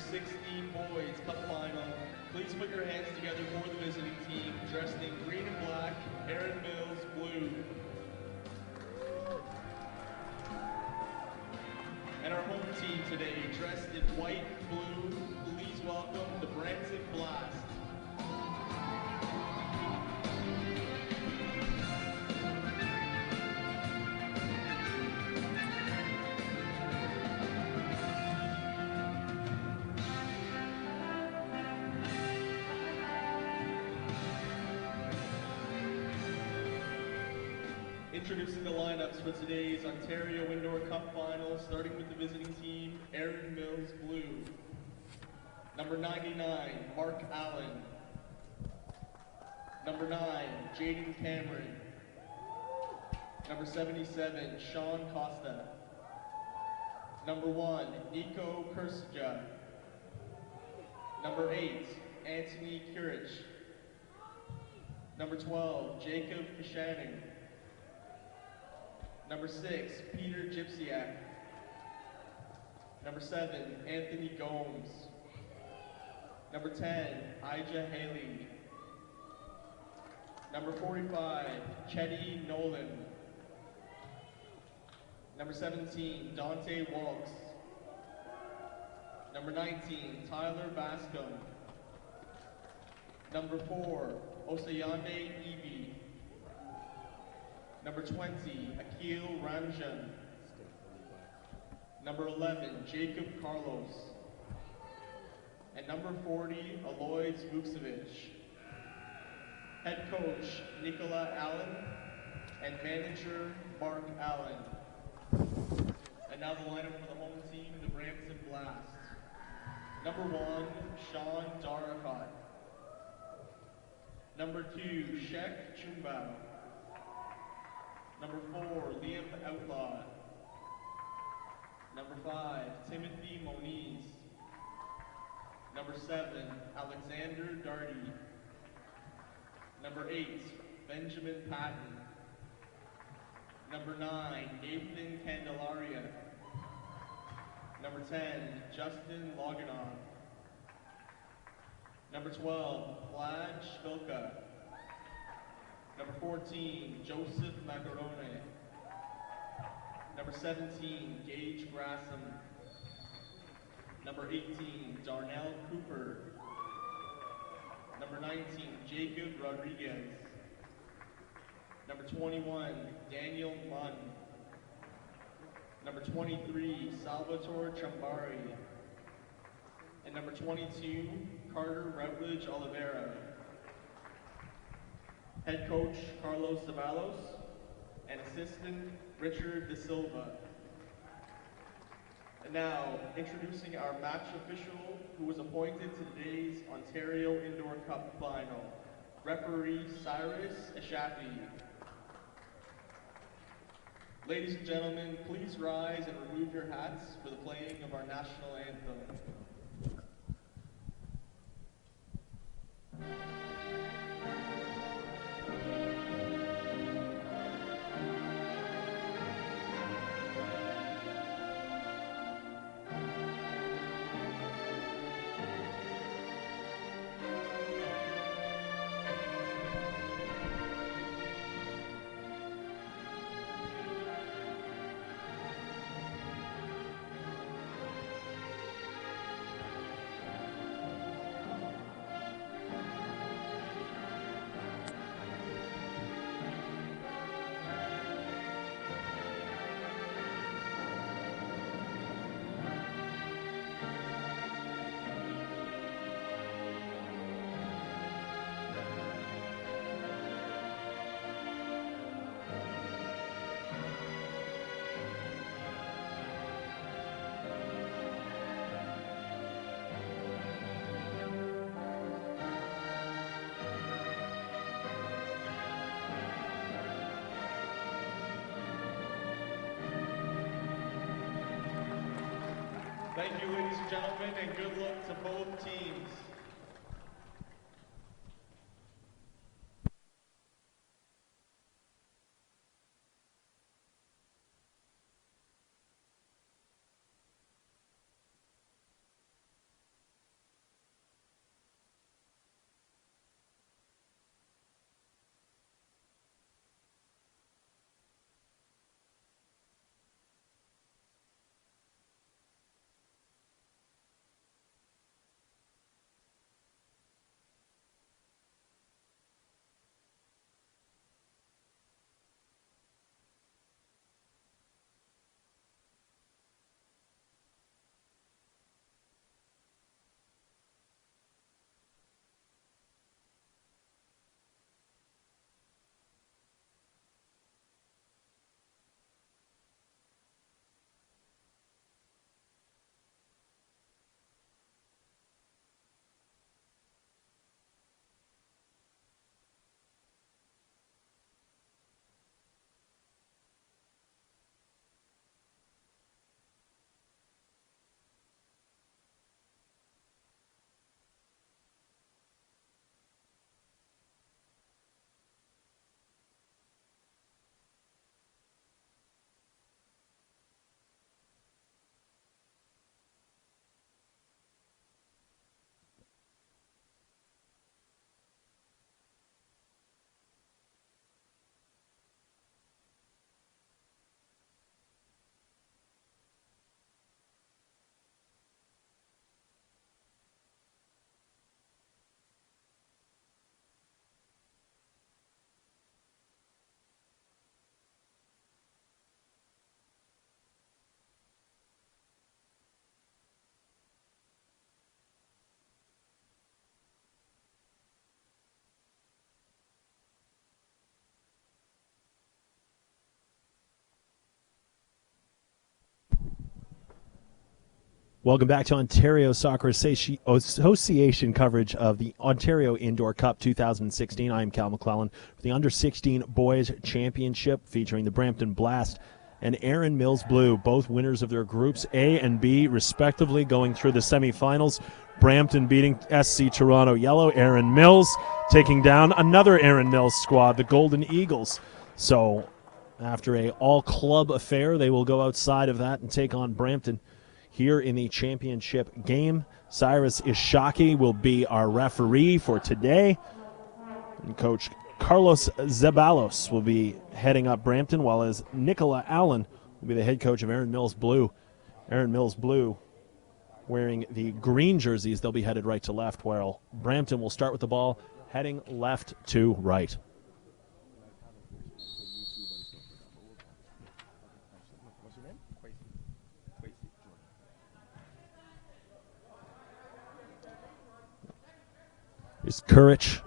U16 boys cup final. Please put your hands together for the visiting team, dressed in green and black, Aaron Mills blue. And our home team today, dressed in white and blue, please welcome the Branson Blast. Introducing the lineups for today's Ontario Indoor Cup Final, starting with the visiting team, Aaron Mills blue. Number 99, Mark Allen. Number 9, Jaden Cameron. Number 77, Sean Costa. Number 1, Nico Kursja. Number 8, Anthony Kurich. Number 12, Jacob Kishaning. Number 6, Peter Gypsiak. Number 7, Anthony Gomes. Number 10, Ija Haley. Number 45, Chetty Nolan. Number 17, Dante Walks. Number 19, Tyler Bascom. Number 4, Osayande Evie. Number 20, Akil Ranjan. Number 11, Jacob Carlos. And number 40, Alois Vuksevich. Head coach, Nicola Allen. And manager, Mark Allen. And now the lineup for the home team, the Branson Blast. Number 1, Sean Darakot. Number 2, Shek Chumbao. Number 4, Liam Outlaw. Number 5, Timothy Moniz. Number 7, Alexander Darty. Number 8, Benjamin Patton. Number 9, Nathan Candelaria. Number 10, Justin Loganoff. Number 12, Vlad Shvilka. Number 14, Joseph Macarone. Number 17, Gage Grassam. Number 18, Darnell Cooper. Number 19, Jacob Rodriguez. Number 21, Daniel Munn. Number 23, Salvatore Chambari. And number 22, Carter Routledge Oliveira. Head coach, Carlos Zavalos, and assistant, Richard De Silva. And now, introducing our match official who was appointed to today's Ontario Indoor Cup Final, referee Cyrus Ashafi. Ladies and gentlemen, please rise and remove your hats for the playing of our national anthem. Thank you, ladies and gentlemen, and good luck to both teams. Welcome back to Ontario Soccer Association coverage of the Ontario Indoor Cup 2016. I am Cal McClellan for the Under-16 Boys Championship featuring the Brampton Blast and Aaron Mills Blue, both winners of their groups A and B, respectively, going through the semifinals. Brampton beating SC Toronto Yellow. Aaron Mills taking down another Aaron Mills squad, the Golden Eagles. So after a all-club affair, they will go outside of that and take on Brampton here in the championship game. Cyrus Ishaki will be our referee for today. And Coach Carlos Zeballos will be heading up Brampton, while as Nicola Allen will be the head coach of Aaron Mills Blue. Aaron Mills Blue wearing the green jerseys. They'll be headed right to left, while Brampton will start with the ball heading left to right. Here's Courage.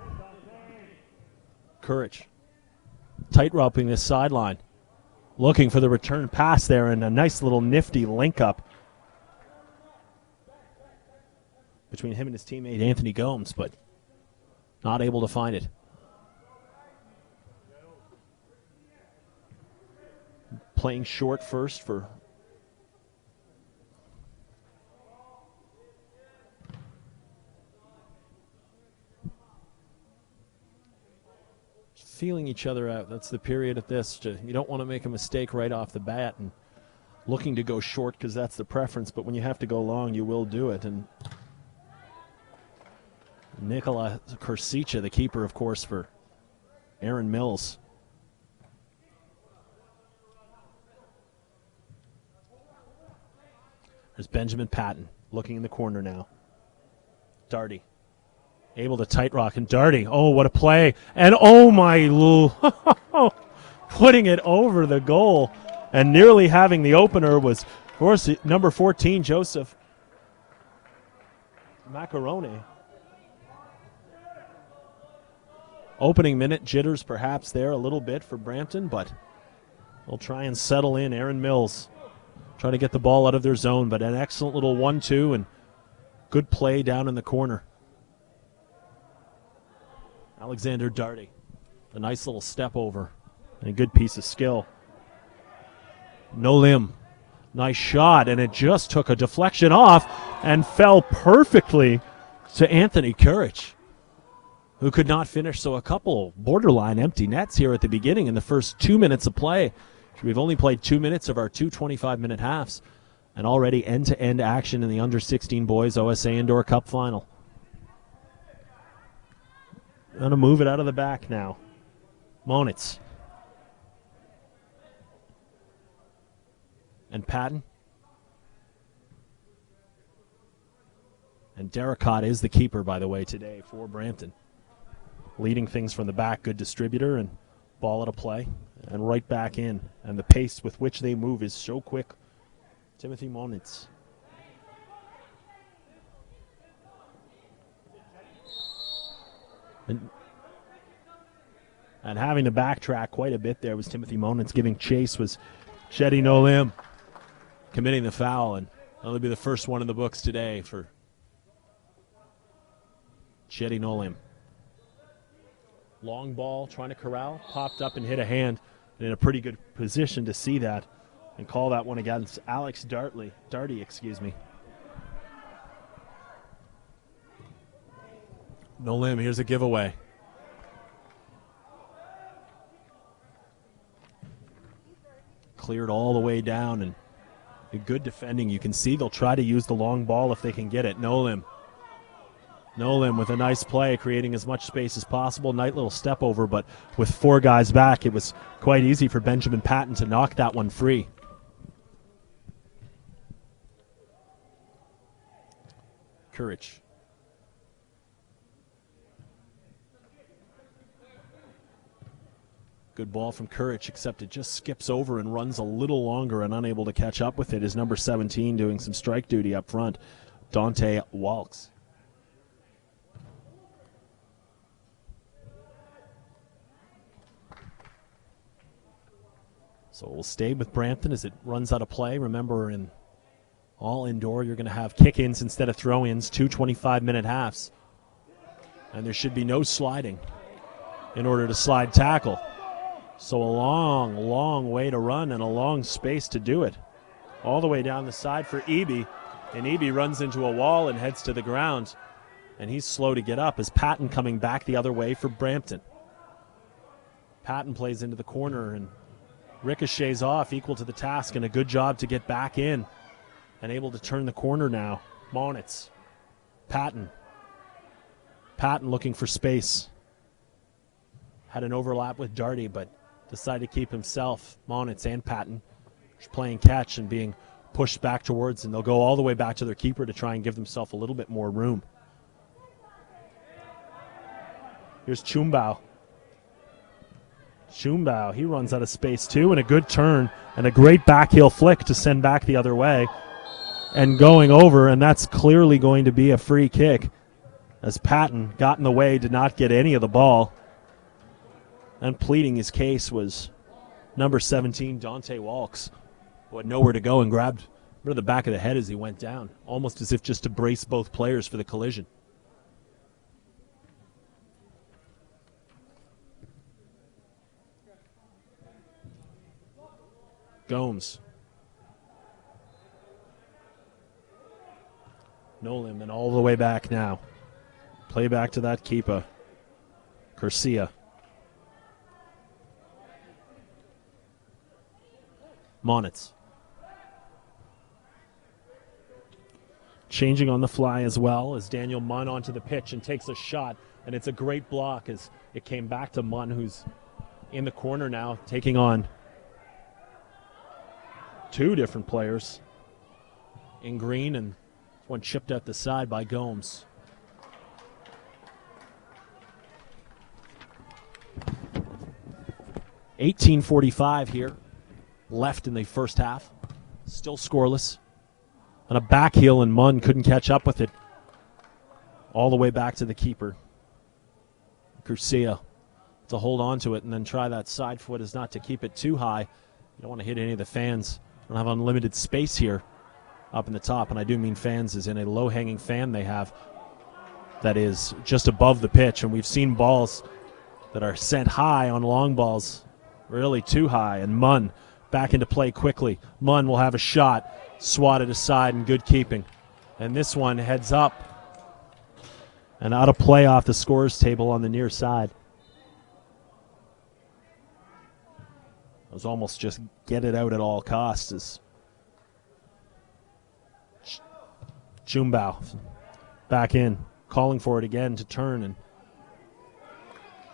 Tight-roping this sideline. Looking for the return pass there, and a nice little nifty link-up between him and his teammate Anthony Gomes, but not able to find it. Playing short first for feeling each other out. That's the period at this. You don't want to make a mistake right off the bat and looking to go short because that's the preference, but when you have to go long, you will do it. And Nikola Kursicha, the keeper, of course, for Aaron Mills. There's Benjamin Patton looking in the corner now. Darty able to tight rock, and Darty, oh, what a play. And oh my, putting it over the goal and nearly having the opener was, of course, number 14, Joseph Macaroni. Opening minute jitters perhaps there a little bit for Brampton, but they'll try and settle in. Aaron Mills trying to get the ball out of their zone, but an excellent little 1-2 and good play down in the corner. Alexander Darty, a nice little step over and a good piece of skill. No limb. Nice shot, and it just took a deflection off and fell perfectly to Anthony Courage, who could not finish. So a couple borderline empty nets here at the beginning in the first 2 minutes of play. We've only played 2 minutes of our two 25-minute halves, and already end-to-end action in the Under-16 Boys OSA Indoor Cup Final. Going to move it out of the back now. Monitz. And Patton. And Derricott is the keeper, by the way, today for Brampton. Leading things from the back, good distributor, and ball at a play, and right back in. And the pace with which they move is so quick. Timothy Monitz. And having to backtrack quite a bit there was Timothy Monitz. Giving chase was Shetty Nolim, committing the foul, and that'll be the first one in the books today for Shetty Nolim. Long ball, trying to corral, popped up and hit a hand, and in a pretty good position to see that and call that one against Alex Darty. Nolim, here's a giveaway. Cleared all the way down, and a good defending. You can see they'll try to use the long ball if they can get it. Nolim with a nice play, creating as much space as possible. Nice little step over, but with four guys back, it was quite easy for Benjamin Patton to knock that one free. Courage. Good ball from Courage, except it just skips over and runs a little longer, and unable to catch up with it is number 17 doing some strike duty up front, Dante Walks. So we'll stay with Brampton as it runs out of play. Remember, in All indoor. You're going to have kick-ins instead of throw-ins, 2 25-minute halves. And there should be no sliding in order to slide tackle. So a long, long way to run and a long space to do it. All the way down the side for Eby. And Eby runs into a wall and heads to the ground. And he's slow to get up as Patton coming back the other way for Brampton. Patton plays into the corner and ricochets off, equal to the task, and a good job to get back in and able to turn the corner now. Monitz. Patton. Patton looking for space. Had an overlap with Darty, but decided to keep himself. Monitz and Patton playing catch and being pushed back towards, and they'll go all the way back to their keeper to try and give themselves a little bit more room. Here's Chumbao. Chumbao, he runs out of space too, and a good turn and a great backheel flick to send back the other way and going over, and that's clearly going to be a free kick as Patton got in the way, did not get any of the ball, and pleading his case was number 17, Dante Walks, who had nowhere to go and grabbed the back of the head as he went down, almost as if just to brace both players for the collision. Gomes. Nolan, and all the way back now. Play back to that keeper. Garcia. Monitz. Changing on the fly as well as Daniel Munn onto the pitch and takes a shot, and it's a great block as it came back to Munn, who's in the corner now, taking on two different players in green, and one chipped out the side by Gomes. .18:45 here left in the first half. Still scoreless. And a back heel, and Munn couldn't catch up with it. All the way back to the keeper. Garcia to hold on to it and then try that side foot as not to keep it too high. You don't want to hit any of the fans. Don't have unlimited space here up in the top, and I do mean fans as in a low-hanging fan they have that is just above the pitch, and we've seen balls that are sent high on long balls, really too high, and Munn back into play quickly. Munn will have a shot, swatted aside, and good keeping. And this one heads up and out of play off the scorers table on the near side. It was almost just get it out at all costs as Chumbao back in, calling for it again to turn, and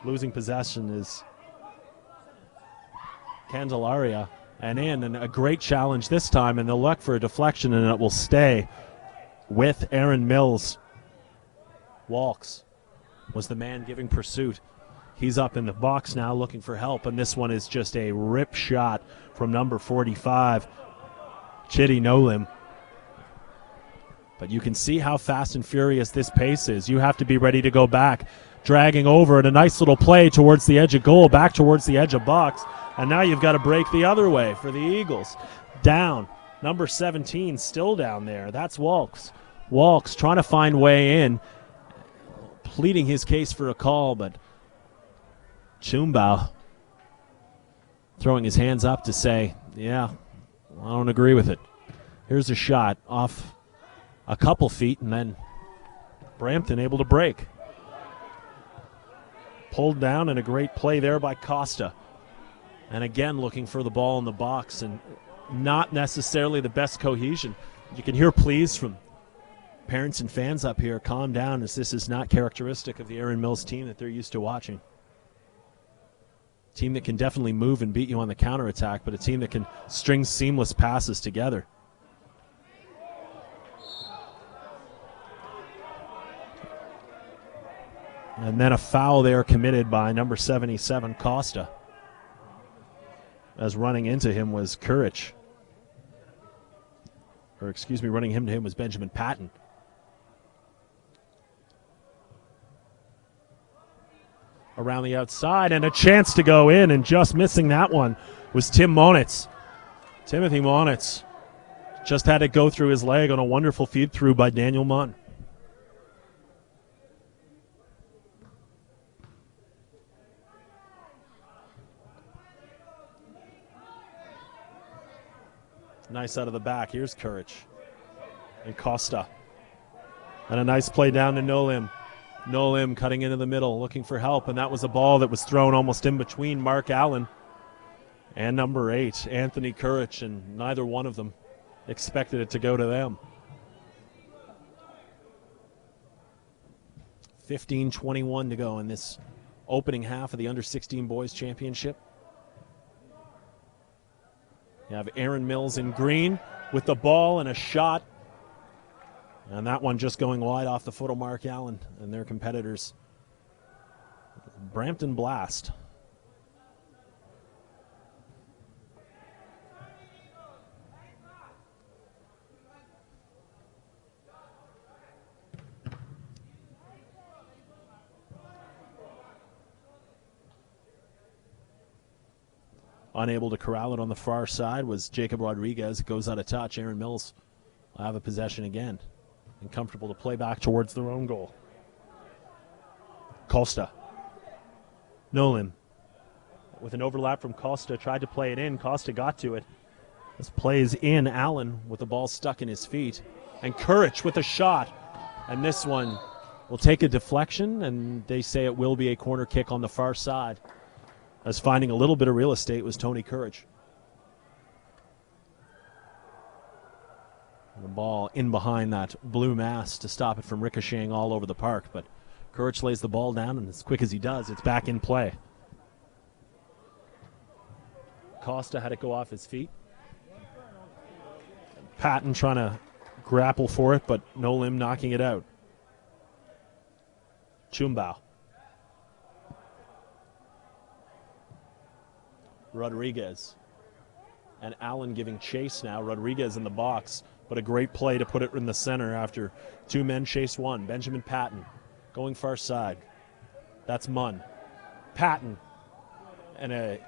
losing possession is Candelaria, and in, and a great challenge this time, and they'll look for a deflection, and it will stay with Aaron Mills. Walks was the man giving pursuit. He's up in the box now looking for help, and this one is just a rip shot from number 45, Chidi Nolim. But you can see how fast and furious this pace is. You have to be ready to go back, dragging over, and a nice little play towards the edge of goal, back towards the edge of box, and now you've got to break the other way for the Eagles. Down, number 17 still down there. That's Walks. Walks trying to find way in, pleading his case for a call, but Chumbao throwing his hands up to say, yeah, I don't agree with it. Here's a shot off a couple feet, and then Brampton able to break. Pulled down, and a great play there by Costa. And again, looking for the ball in the box, and not necessarily the best cohesion. You can hear pleas from parents and fans up here, calm down, as this is not characteristic of the Aaron Mills team that they're used to watching. Team that can definitely move and beat you on the counterattack, but a team that can string seamless passes together. And then a foul there committed by number 77, Costa, as running into him was Courage. Or excuse me, running him to him was Benjamin Patton. Around the outside, and a chance to go in, and just missing that one was Tim Monitz. Timothy Monitz Just had it go through his leg on a wonderful feed through by Daniel Munn. Nice out of the back. Here's Courage and Costa. And a nice play down to Nolim. Nolim cutting into the middle, looking for help, and that was a ball that was thrown almost in between Mark Allen and number 8, Anthony Courage, and neither one of them expected it to go to them. 15:21 to go in this opening half of the Under-16 Boys Championship. You have Aaron Mills in green with the ball and a shot. And that one just going wide off the foot of Mark Allen and their competitors. Brampton Blast. Unable to corral it on the far side was Jacob Rodriguez. It goes out of touch. Aaron Mills will have a possession again. And comfortable to play back towards their own goal. Costa. Nolan. With an overlap from Costa, tried to play it in. Costa got to it. This plays in. Allen with the ball stuck in his feet. And Courage with a shot. And this one will take a deflection, and they say it will be a corner kick on the far side. As finding a little bit of real estate was Tony Courage. The ball in behind that blue mass to stop it from ricocheting all over the park. But Courage lays the ball down, and as quick as he does, it's back in play. Costa had it go off his feet. Patton trying to grapple for it, but Nolim knocking it out. Chumbao. Rodriguez. And Allen giving chase now. Rodriguez in the box. But a great play to put it in the center after two men chase one. Benjamin Patton going far side. That's Munn. Patton. And a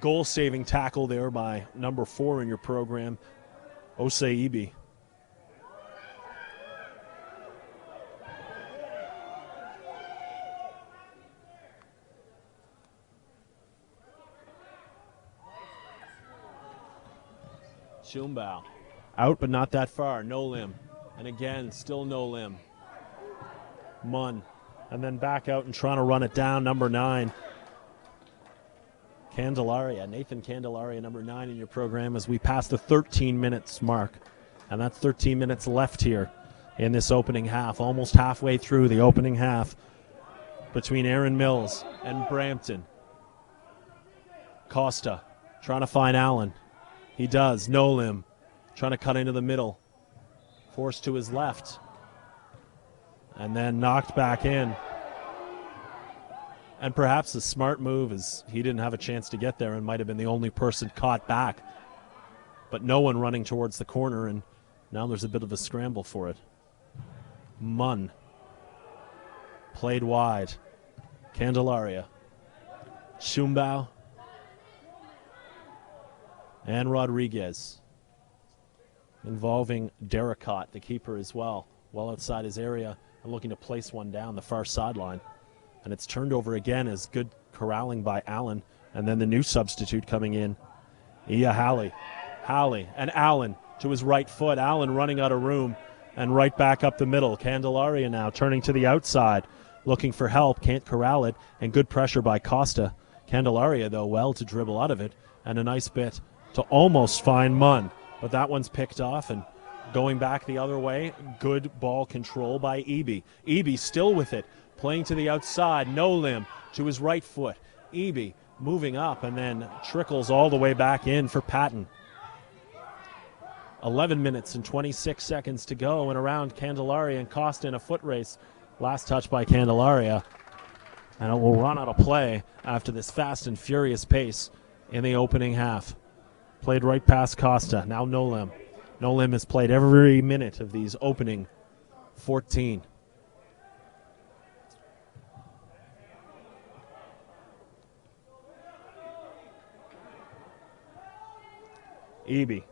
goal-saving tackle there by number 4 in your program, Oseibi. Chumbao. Out, but not that far. No limb. And again, still no limb. Munn. And then back out and trying to run it down, number 9. Candelaria. Nathan Candelaria, number 9 in your program, as we pass the 13 minutes mark. And that's 13 minutes left here in this opening half. Almost halfway through the opening half between Aaron Mills and Brampton. Costa trying to find Allen. He does. No limb. Trying to cut into the middle. Forced to his left. And then knocked back in. And perhaps the smart move is he didn't have a chance to get there and might have been the only person caught back. But no one running towards the corner, and now there's a bit of a scramble for it. Munn. Played wide. Candelaria. Chumbao. And Rodriguez. Involving Derricott, the keeper as well. Well outside his area and looking to place one down the far sideline. And it's turned over again as good corralling by Allen. And then the new substitute coming in, Ia Halley. Halley and Allen to his right foot. Allen running out of room and right back up the middle. Candelaria now turning to the outside, looking for help. Can't corral it. And good pressure by Costa. Candelaria, though, well to dribble out of it. And a nice bit to almost find Munn. But that one's picked off and going back the other way. Good ball control by Eby. Eby still with it. Playing to the outside. No limb to his right foot. Eby moving up and then trickles all the way back in for Patton. 11 minutes and 26 seconds to go and around Candelaria and Costa in a foot race. Last touch by Candelaria. And it will run out of play after this fast and furious pace in the opening half. Played right past Costa. Now Nolim. Nolim has played every minute of these opening 14. Eby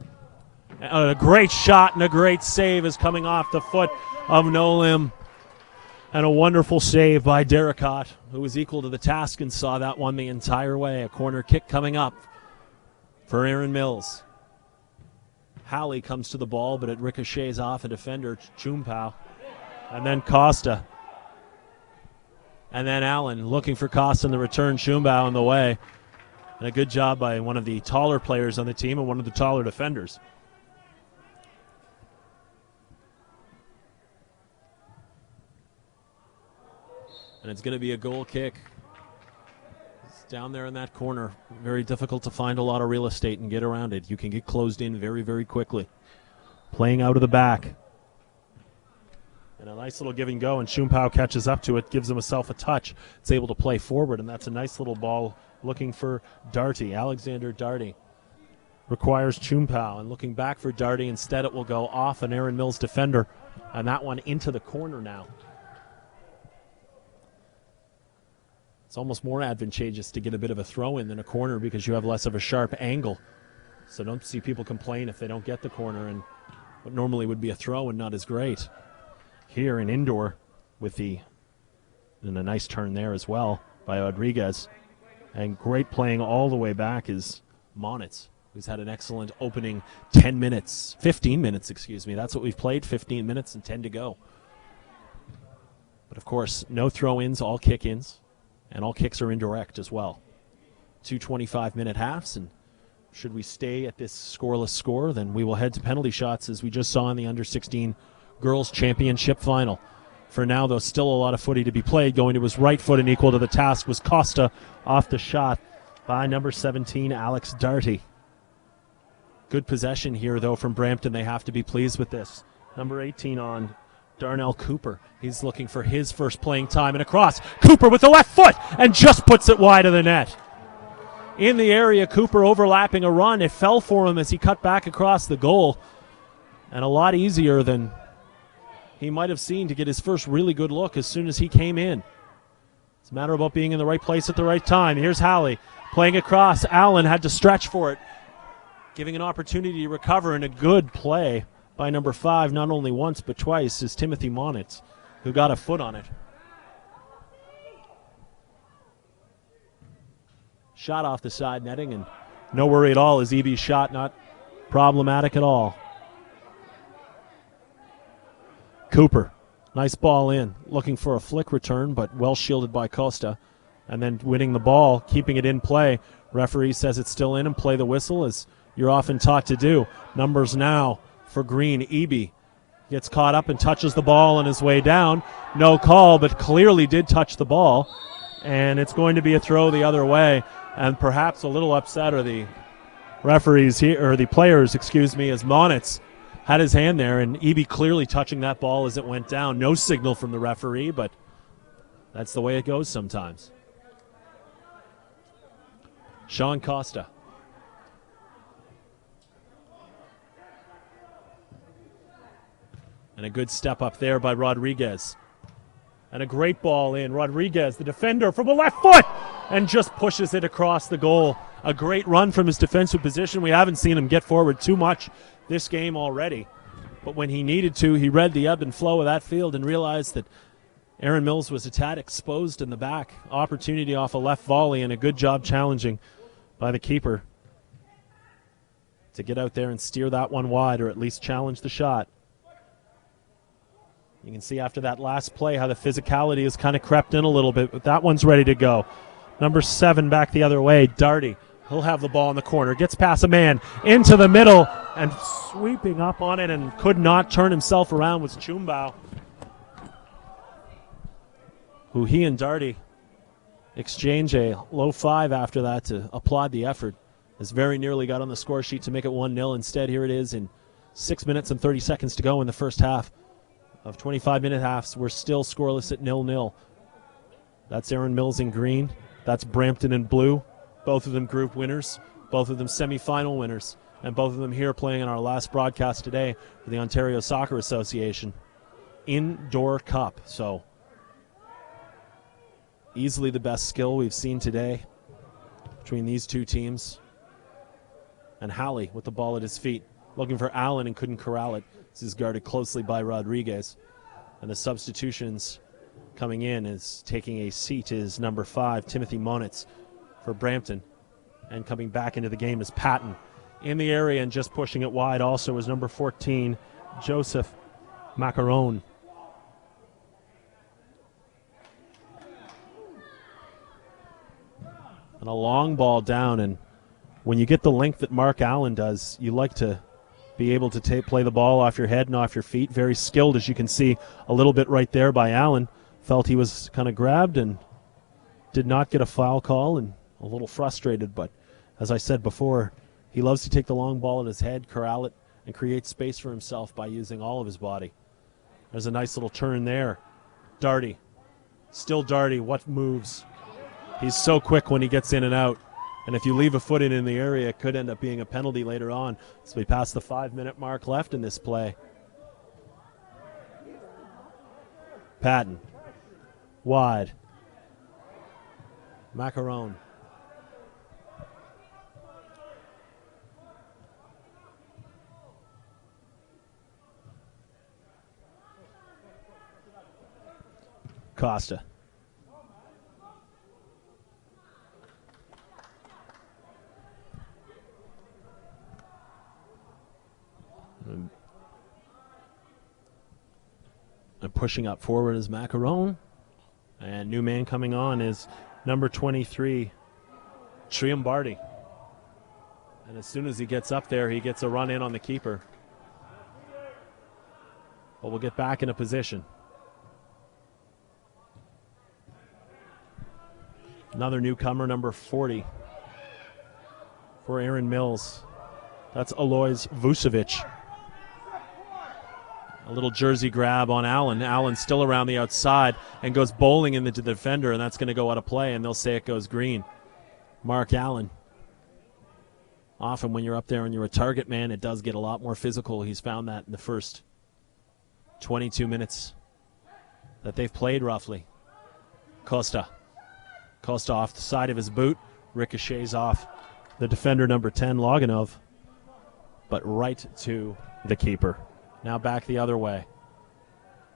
A great shot and a great save is coming off the foot of Nolim. And a wonderful save by Derricott, who was equal to the task and saw that one the entire way. A corner kick coming up for Aaron Mills. Halley comes to the ball, but it ricochets off a defender, Chumpao. And then Costa. And then Allen looking for Costa in the return, Chumpao in the way. And a good job by one of the taller players on the team and one of the taller defenders. And it's going to be a goal kick. It's down there in that corner. Very difficult to find a lot of real estate and get around it. You can get closed in very, very quickly. Playing out of the back. And a nice little give and go, and Chumpao catches up to it, gives himself a touch. It's able to play forward, and that's a nice little ball looking for Darty. Alexander Darty requires Chumpao, and looking back for Darty. Instead, it will go off an Aaron Mills defender, and that one into the corner now. It's almost more advantageous to get a bit of a throw in than a corner because you have less of a sharp angle. So don't see people complain if they don't get the corner, and what normally would be a throw and not as great. Here in indoor with and a nice turn there as well by Rodriguez. And great playing all the way back is Monitz, who's had an excellent opening 15 minutes, excuse me. That's what we've played, 15 minutes and 10 to go. But of course, no throw-ins, all kick-ins. And all kicks are indirect as well. 2 25-minute halves, and should we stay at this scoreless score, then we will head to penalty shots as we just saw in the Under-16 Girls Championship Final. For now, though, still a lot of footy to be played. Going to his right foot and equal to the task was Costa off the shot by number 17, Alex Darty. Good possession here, though, from Brampton. They have to be pleased with this. Number 18 on Darnell Cooper. He's looking for his first playing time and across. Cooper with the left foot and just puts it wide of the net. In the area, Cooper overlapping a run. It fell for him as he cut back across the goal. And a lot easier than he might have seen to get his first really good look as soon as he came in. It's a matter about being in the right place at the right time. Here's Halley playing across. Allen had to stretch for it, giving an opportunity to recover, and a good play by number 5, not only once but twice, is Timothy Monitz, who got a foot on it. Shot off the side netting, and no worry at all as EB's shot not problematic at all. Cooper, nice ball in, looking for a flick return, but well shielded by Costa, and then winning the ball, keeping it in play. Referee says it's still in and play the whistle, as you're often taught to do. Numbers now for Green. Eby gets caught up and touches the ball on his way down. No call, but clearly did touch the ball, and it's going to be a throw the other way. And perhaps a little upset are the referees here, or the players, excuse me, as Monitz had his hand there, and Eby clearly touching that ball as it went down. No signal from the referee, but that's the way it goes sometimes. Sean Costa. And a good step up there by Rodriguez. And a great ball in. Rodriguez, the defender, from the left foot, and just pushes it across the goal. A great run from his defensive position. We haven't seen him get forward too much this game already. But when he needed to, he read the ebb and flow of that field and realized that Aaron Mills was a tad exposed in the back. Opportunity off a left volley, and a good job challenging by the keeper to get out there and steer that one wide, or at least challenge the shot. You can see after that last play how the physicality has kind of crept in a little bit, but that one's ready to go. Number 7 back the other way, Darty. He'll have the ball in the corner, gets past a man, into the middle, and sweeping up on it and could not turn himself around was Chumpao, who he and Darty exchange a low 5 after that to applaud the effort. Has very nearly got on the score sheet to make it 1-0. Instead, here it is in 6 minutes and 30 seconds to go in the first half of 25-minute halves. We're still scoreless at 0-0. That's Aaron Mills in green. That's Brampton in blue. Both of them group winners, both of them semifinal winners, and both of them here playing in our last broadcast today for the Ontario Soccer Association Indoor Cup. So easily the best skill we've seen today between these two teams. And Halley with the ball at his feet. looking for Allen and couldn't corral it. This is guarded closely by Rodriguez. And the substitutions coming in is taking a seat is number 5, Timothy Monitz for Brampton. And coming back into the game is Patton. In the area and just pushing it wide also is number 14, Joseph Macaron. And a long ball down, and when you get the length that Mark Allen does, you like to be able to play the ball off your head and off your feet. Very skilled, as you can see a little bit right there by Allen. Felt he was kind of grabbed and did not get a foul call, and a little frustrated. But as I said before, he loves to take the long ball at his head, corral it, and create space for himself by using all of his body. There's a nice little turn there. Darty. Still Darty. What moves? He's so quick when he gets in and out. And if you leave a foot in the area, it could end up being a penalty later on. So we pass the 5-minute mark left in this play. Patton. Wide. Macaron. Costa. And pushing up forward is Macaron. And new man coming on is number 23, Triumbardi. And as soon as he gets up there, he gets a run in on the keeper. But we'll get back in a position. Another newcomer, number 40, for Aaron Mills. That's Alois Vucevic. A little jersey grab on Allen. Allen still around the outside and goes bowling into the defender, and that's going to go out of play, and they'll say it goes green. Mark Allen. Often when you're up there and you're a target man, it does get a lot more physical. He's found that in the first 22 minutes that they've played roughly. Costa. Costa off the side of his boot. Ricochets off the defender, number 10, Loganov. But right to the keeper. Now back the other way.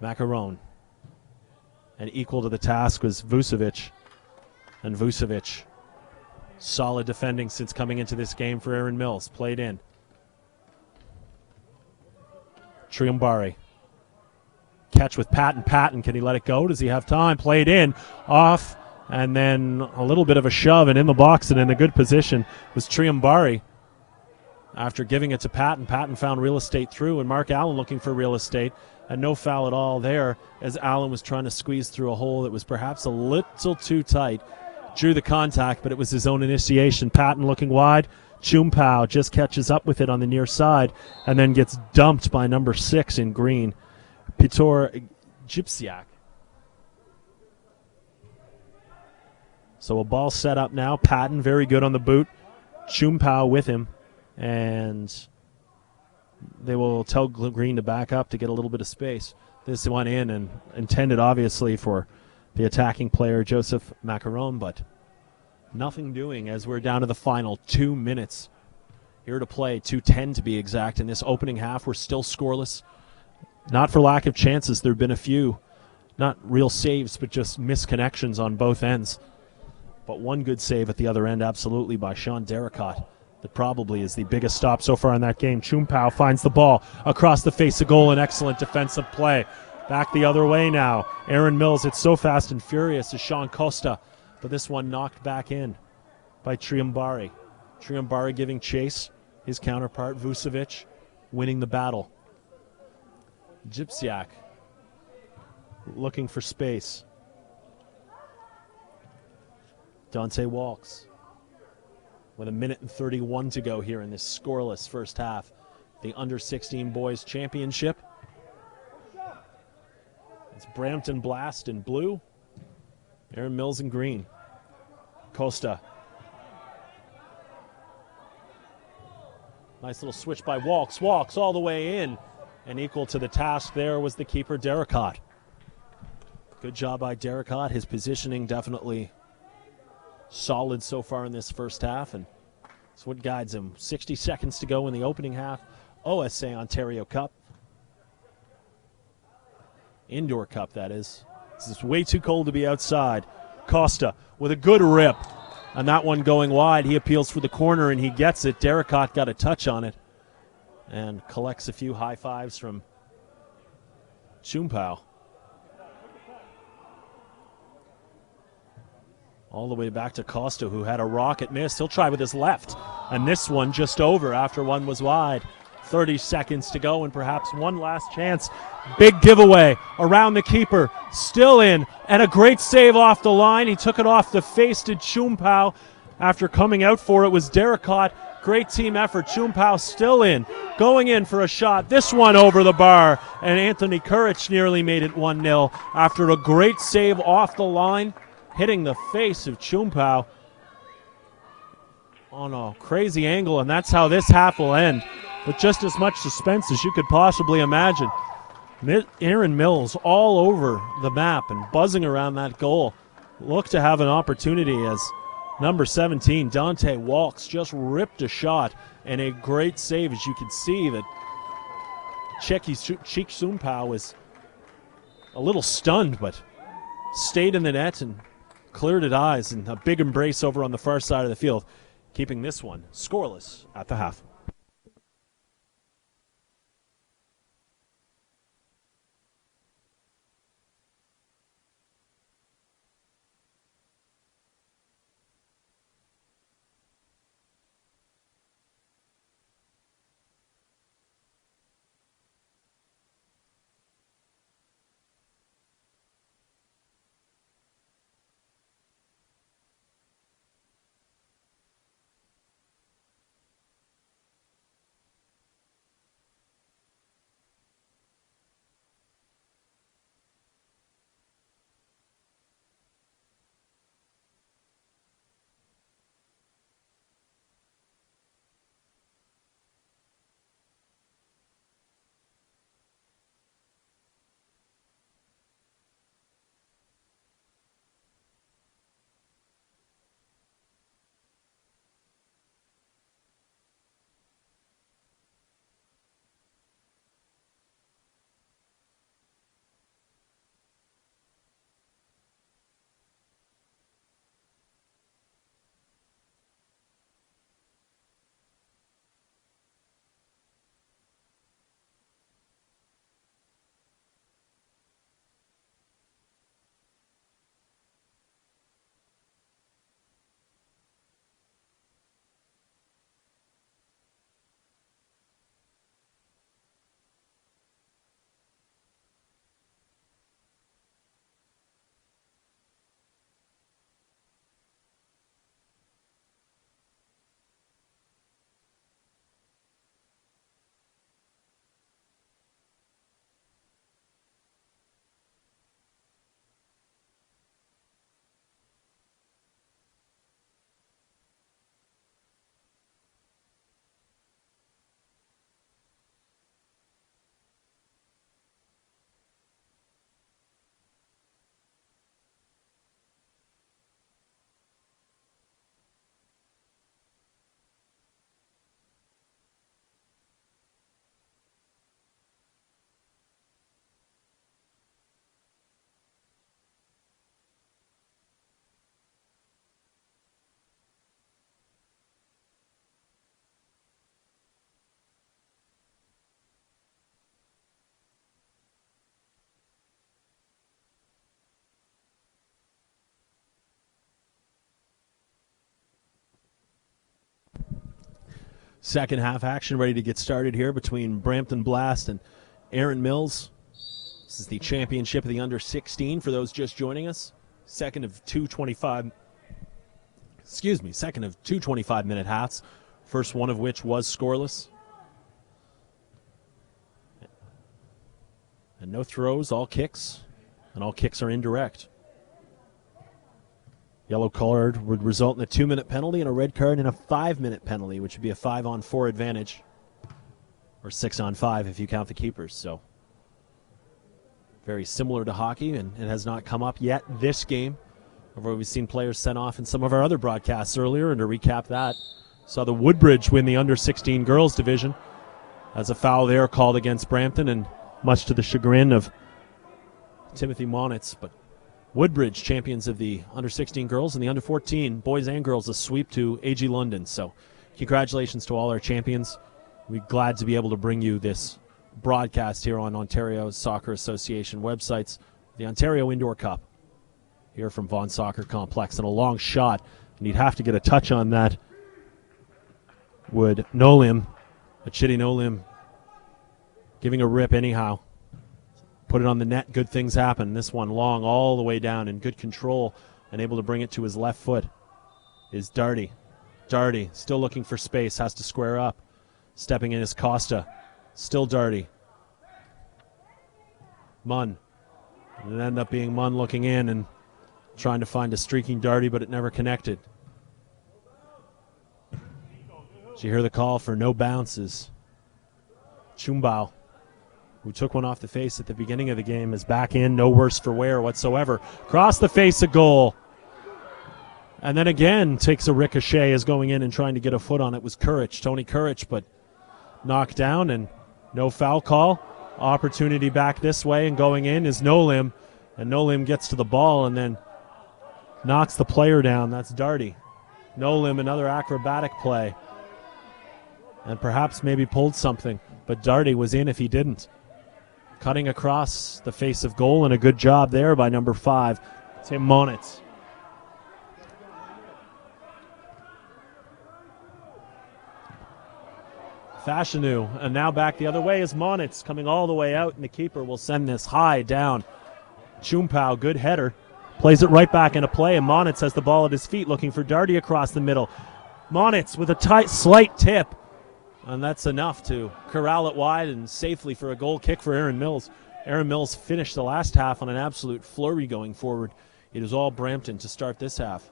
Macaron. And equal to the task was Vucevic. And Vucevic, solid defending since coming into this game for Aaron Mills. Played in. Triumbari. Catch with Patton. Patton, can he let it go? Does he have time? Played in. Off. And then a little bit of a shove, and in the box and in a good position was Triumbari. After giving it to Patton, Patton found real estate through, and Mark Allen looking for real estate, and no foul at all there as Allen was trying to squeeze through a hole that was perhaps a little too tight. Drew the contact, but it was his own initiation. Patton looking wide. Chumpao just catches up with it on the near side and then gets dumped by number 6 in green, Piotr Gypsiak. So a ball set up now. Patton very good on the boot. Chumpao with him. And they will tell Green to back up to get a little bit of space. This went in and intended obviously for the attacking player, Joseph Macaron, but nothing doing as we're down to the final 2 minutes here to play, 2:10 to be exact. In this opening half, we're still scoreless. Not for lack of chances. There have been a few, not real saves, but just misconnections on both ends. But one good save at the other end, absolutely, by Sean Derricott. That probably is the biggest stop so far in that game. Chumpao finds the ball across the face of goal. An excellent defensive play. Back the other way now. Aaron Mills, it's so fast and furious to Sean Costa. But this one knocked back in by Triumbari. Triumbari giving chase. His counterpart, Vucevic, winning the battle. Gypsiak looking for space. Dante Walks with 1:31 to go here in this scoreless first half. The Under-16 Boys Championship. It's Brampton Blast in blue. Aaron Mills in green. Costa. Nice little switch by Walks. Walks all the way in. And equal to the task there was the keeper, Derricott. Good job by Derricott. His positioning definitely solid so far in this first half, and it's what guides him. 60 seconds to go in the opening half OSA Ontario Cup. Indoor Cup, that is. This is way too cold to be outside. Costa with a good rip. And that one going wide. He appeals for the corner, and he gets it. Derricott got a touch on it and collects a few high fives from Chumpau. All the way back to Costa, who had a rocket miss. He'll try with his left. And this one just over after one was wide. 30 seconds to go and perhaps one last chance. Big giveaway around the keeper. Still in. And a great save off the line. He took it off the face to Chumpau. After coming out for it was Derricott. Great team effort. Chumpau still in. Going in for a shot. This one over the bar. And Anthony Kurich nearly made it 1-0 after a great save off the line, hitting the face of Chumpau on a crazy angle, and that's how this half will end, with just as much suspense as you could possibly imagine. Aaron Mills all over the map and buzzing around that goal. Look to have an opportunity as number 17, Dante Walks, just ripped a shot, and a great save. As you can see that Cheik Chumpau was a little stunned, but stayed in the net and cleared it eyes, and a big embrace over on the far side of the field, keeping this one scoreless at the half. Second half action ready to get started here between Brampton Blast and Aaron Mills. This is the championship of the under-16 for those just joining us. Second of two 25-minute halves. First one of which was scoreless. And no throws, all kicks. And all kicks are indirect. Yellow card would result in a 2-minute penalty, and a red card and a 5-minute penalty, which would be a 5-on-4 advantage, or 6-on-5 if you count the keepers. So very similar to hockey, and it has not come up yet this game. However, we've seen players sent off in some of our other broadcasts earlier, and to recap that, saw the Woodbridge win the under-16 girls division as a foul there called against Brampton, and much to the chagrin of Timothy Monitz. But Woodbridge, champions of the under-16 girls and the under-14 boys and girls, a sweep to AG London. So congratulations to all our champions. We're glad to be able to bring you this broadcast here on Ontario Soccer Association websites. The Ontario Indoor Cup here from Vaughan Soccer Complex, and a long shot, and he'd have to get a touch on that. Would Nolim, a Chitty Nolim, giving a rip anyhow. Put it on the net, good things happen. This one long all the way down in good control and able to bring it to his left foot is Darty. Darty still looking for space, has to square up. Stepping in is Costa. Still Darty. Munn. It ended up being Munn looking in and trying to find a streaking Darty, but it never connected. Did you hear the call for no bounces? Chumbao, who took one off the face at the beginning of the game, is back in, no worse for wear whatsoever. Cross the face, a goal. And then again takes a ricochet, is going in and trying to get a foot on it was Courage, Tony Courage, but knocked down and no foul call. Opportunity back this way, and going in is Nolim, and Nolim gets to the ball and then knocks the player down. That's Darty. Nolim, another acrobatic play, and perhaps maybe pulled something, but Darty was in if he didn't. Cutting across the face of goal, and a good job there by number 5, Tim Monitz. Fashanu, and now back the other way is Monitz, coming all the way out, and the keeper will send this high down. Chumpao, good header, plays it right back into play, and Monitz has the ball at his feet, looking for Darty across the middle. Monitz with a slight tip, and that's enough to corral it wide and safely for a goal kick for Aaron Mills. Aaron Mills finished the last half on an absolute flurry going forward. It is all Brampton to start this half.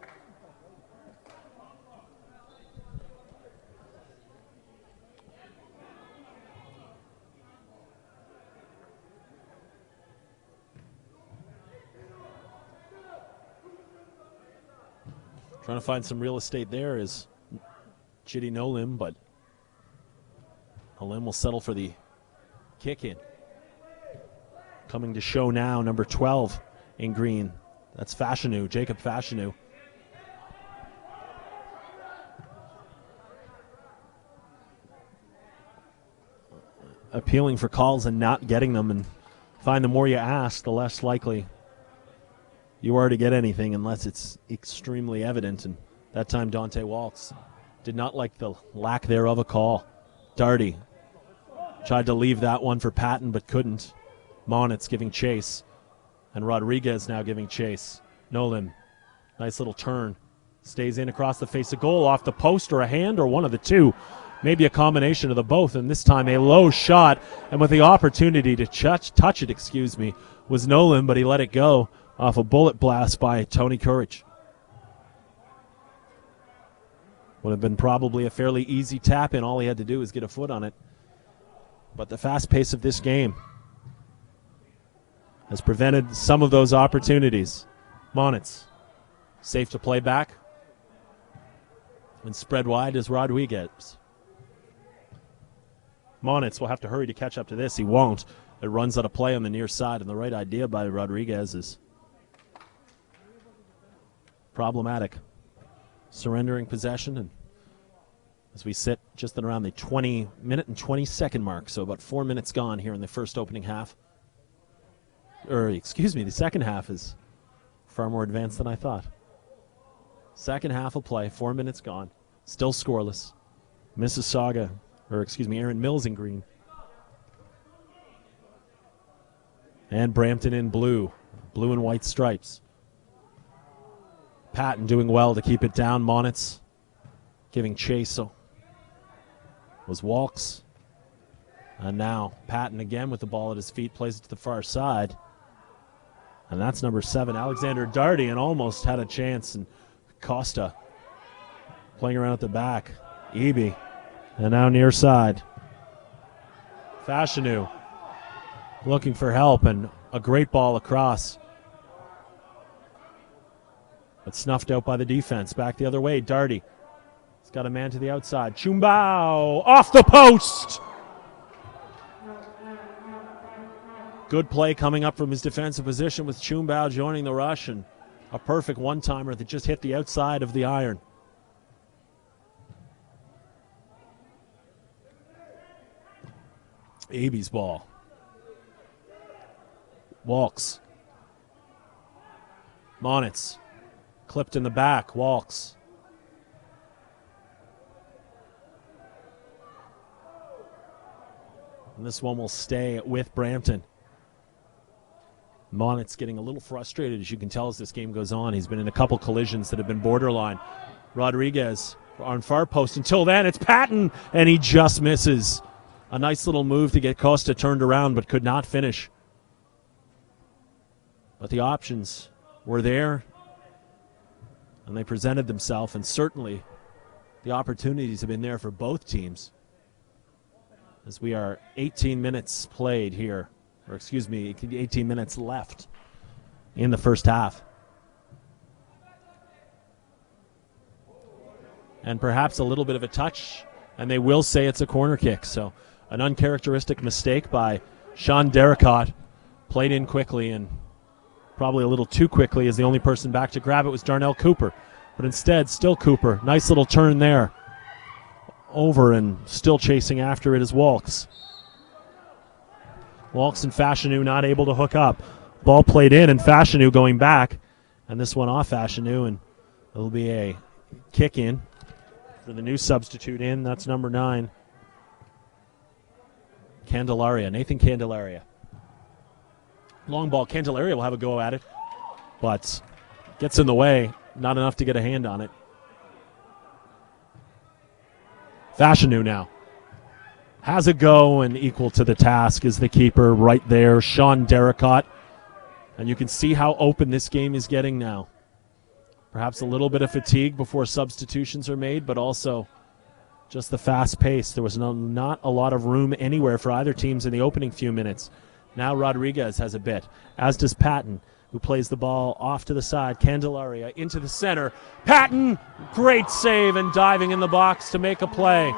Trying to find some real estate there is Chitty Nolim, but Nolim will settle for the kick in. Coming to show now, number 12 in green. That's Fashanu, Jacob Fashanu. Appealing for calls and not getting them, and find the more you ask, the less likely you are to get anything unless it's extremely evident. And that time Dante Waltz did not like the lack thereof a call. Darty tried to leave that one for Patton but couldn't. Monitz giving chase, and Rodriguez now giving chase. Nolim, nice little turn. Stays in across the face of goal, off the post or a hand or one of the two. Maybe a combination of the both, and this time a low shot, and with the opportunity to touch it, was Nolim, but he let it go off a bullet blast by Tony Courage. Would have been probably a fairly easy tap in. All he had to do was get a foot on it. But the fast pace of this game has prevented some of those opportunities. Monitz, safe to play back. And spread wide is Rodriguez. Monitz will have to hurry to catch up to this. He won't. It runs out of play on the near side, and the right idea by Rodriguez is problematic. Surrendering possession, and as we sit just at around the 20-minute and 20-second mark, so about 4 minutes gone here in the first opening half. The second half is far more advanced than I thought. Second half will play, 4 minutes gone, still scoreless. Aaron Mills in green. And Brampton in blue and white stripes. Patton doing well to keep it down. Monitz giving chase. So was Walks. And now Patton again with the ball at his feet, plays it to the far side. And that's number 7, Alexander Darty, and almost had a chance. And Costa playing around at the back. Eby. And now near side. Fashanu looking for help, and a great ball across. But snuffed out by the defense. Back the other way, Darty. He's got a man to the outside. Chumbao off the post. Good play coming up from his defensive position with Chumbao joining the rush, and a perfect one-timer that just hit the outside of the iron. Abe's ball. Walks. Monitz. Clipped in the back. Walks. And this one will stay with Brampton. Monitz getting a little frustrated, as you can tell, as this game goes on. He's been in a couple collisions that have been borderline. Rodriguez on far post. Until then, it's Patton, and he just misses. A nice little move to get Costa turned around, but could not finish. But the options were there, and they presented themselves, and certainly the opportunities have been there for both teams. As we are 18 minutes played here, or excuse me, 18 minutes left in the first half. And perhaps a little bit of a touch, and they will say it's a corner kick. So an uncharacteristic mistake by Sean Derricott, played in quickly, and probably a little too quickly, as the only person back to grab it was Darnell Cooper. But instead, still Cooper. Nice little turn there. Over and still chasing after it is Walks. Walks and Fashanu not able to hook up. Ball played in, and Fashanu going back. And this one off Fashanu, and it'll be a kick in for the new substitute in. That's number 9. Candelaria, Nathan Candelaria. Long ball, Candelaria will have a go at it, but gets in the way, not enough to get a hand on it. Fashanu now has a go, and equal to the task is the keeper right there, Sean Derricott. And you can see how open this game is getting now. Perhaps a little bit of fatigue before substitutions are made, but also just the fast pace. There was not a lot of room anywhere for either teams in the opening few minutes. Now Rodriguez has a bit, as does Patton, who plays the ball off to the side. Candelaria into the center. Patton, great save and diving in the box to make a play.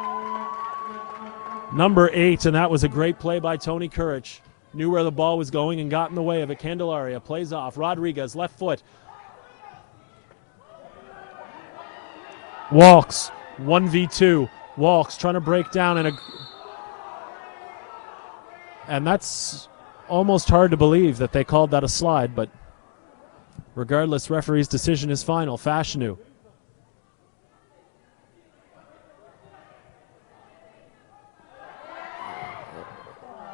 Number 8, and that was a great play by Tony Courage. Knew where the ball was going and got in the way of it. Candelaria plays off. Rodriguez, left foot. Walks, 1v2. Walks trying to break down, and that's almost hard to believe that they called that a slide, but regardless, referee's decision is final. Fashanu.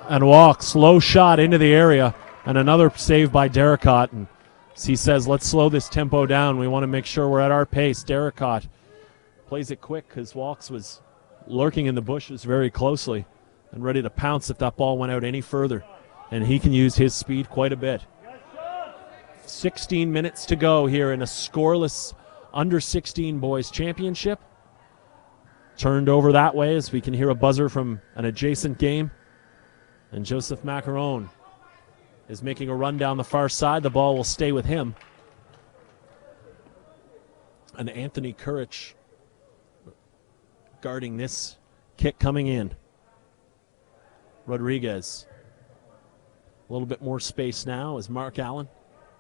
And Walks, low shot into the area, and another save by Derricott. And he says, let's slow this tempo down. We want to make sure we're at our pace. Derricott plays it quick because Walks was lurking in the bushes very closely and ready to pounce if that ball went out any further. And he can use his speed quite a bit. 16 minutes to go here in a scoreless under-16 boys championship. Turned over that way as we can hear a buzzer from an adjacent game. And Joseph Macaron is making a run down the far side. The ball will stay with him. And Anthony Courage guarding this kick coming in. Rodriguez. A little bit more space now as Mark Allen,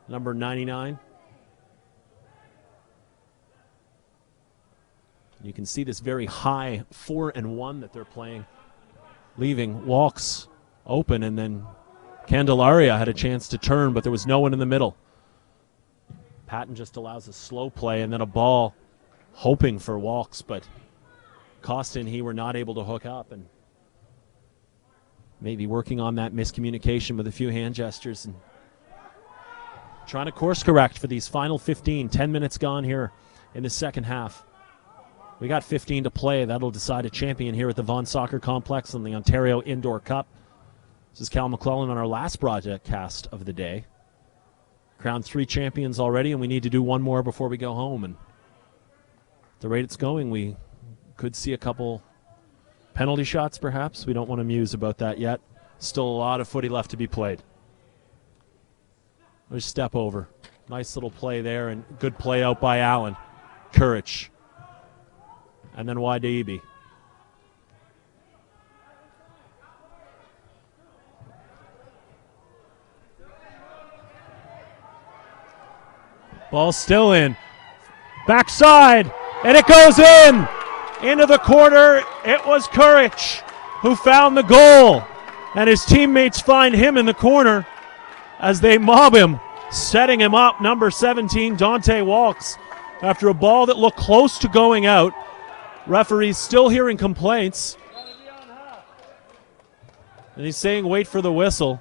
number 99. You can see this very high 4-1 that they're playing, leaving Walks open, and then Candelaria had a chance to turn, but there was no one in the middle. Patton just allows a slow play and then a ball, hoping for Walks, but Costa and he were not able to hook up, and maybe working on that miscommunication with a few hand gestures and trying to course correct for these final 10 minutes gone here in the second half. We got 15 to play. That'll decide a champion here at the Vaughan Soccer Complex in the Ontario Indoor Cup. This is Cal McClellan on our last broadcast of the day. Crowned 3 champions already, and we need to do one more before we go home. And at the rate it's going, we could see a couple penalty shots, perhaps. We don't want to muse about that yet. Still a lot of footy left to be played. There's step over. Nice little play there, and good play out by Allen. Courage. And then wide to Eby. Ball still in. Backside, and it goes in. Into the corner. It was Courage who found the goal. And his teammates find him in the corner as they mob him, setting him up. Number 17, Dante Walks, after a ball that looked close to going out. Referee's still hearing complaints. And he's saying wait for the whistle.